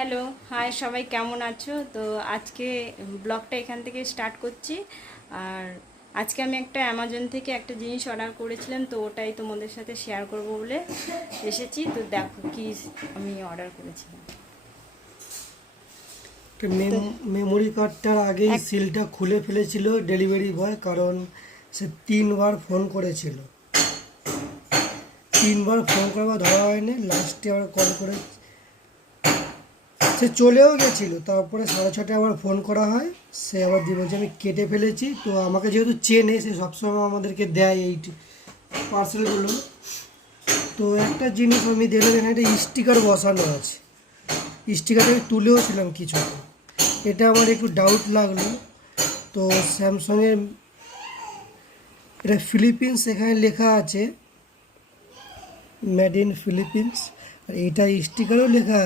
Hello, high সবাই কেমন আছো? তো আজকে ব্লগটা এখান থেকে স্টার্ট করছি। আর আজকে আমি একটা অ্যামাজন থেকে একটা জিনিস অর্ডার করেছিলাম, তো ওটাই তোমাদের সাথে শেয়ার করব বলে এসেছি। তো দেখো কি আমি অর্ডার করেছিলাম। তো মেমোরি কার্ডটার আগেই এক সিলটা খুলে ফেলেছিল ডেলিভারি বয়, কারণ সে 3বার ফোন করেছিল। 3বার ফোন করার ধরা হয়নি, লাস্টে আবার কল করে সে চলেও গেছিলো। তারপরে 6:30 আবার ফোন করা হয়, সে আবার দিয়ে বলছে আমি কেটে ফেলেছি। তো আমাকে যেহেতু চেনে, সে সবসময় আমাদেরকে দেয় এই পার্সেলগুলো। তো একটা জিনিস আমি দেখলাম, এখানে একটা স্টিকার বসানো আছে। স্টিকারটা আমি তুলেও ছিলাম কিছু, এটা আমার একটু ডাউট লাগলো। তো স্যামসংয়ের এটা ফিলিপিন্স, এখানে লেখা আছে মেড ইন ফিলিপিন্স, আর এটা স্টিকারও লেখা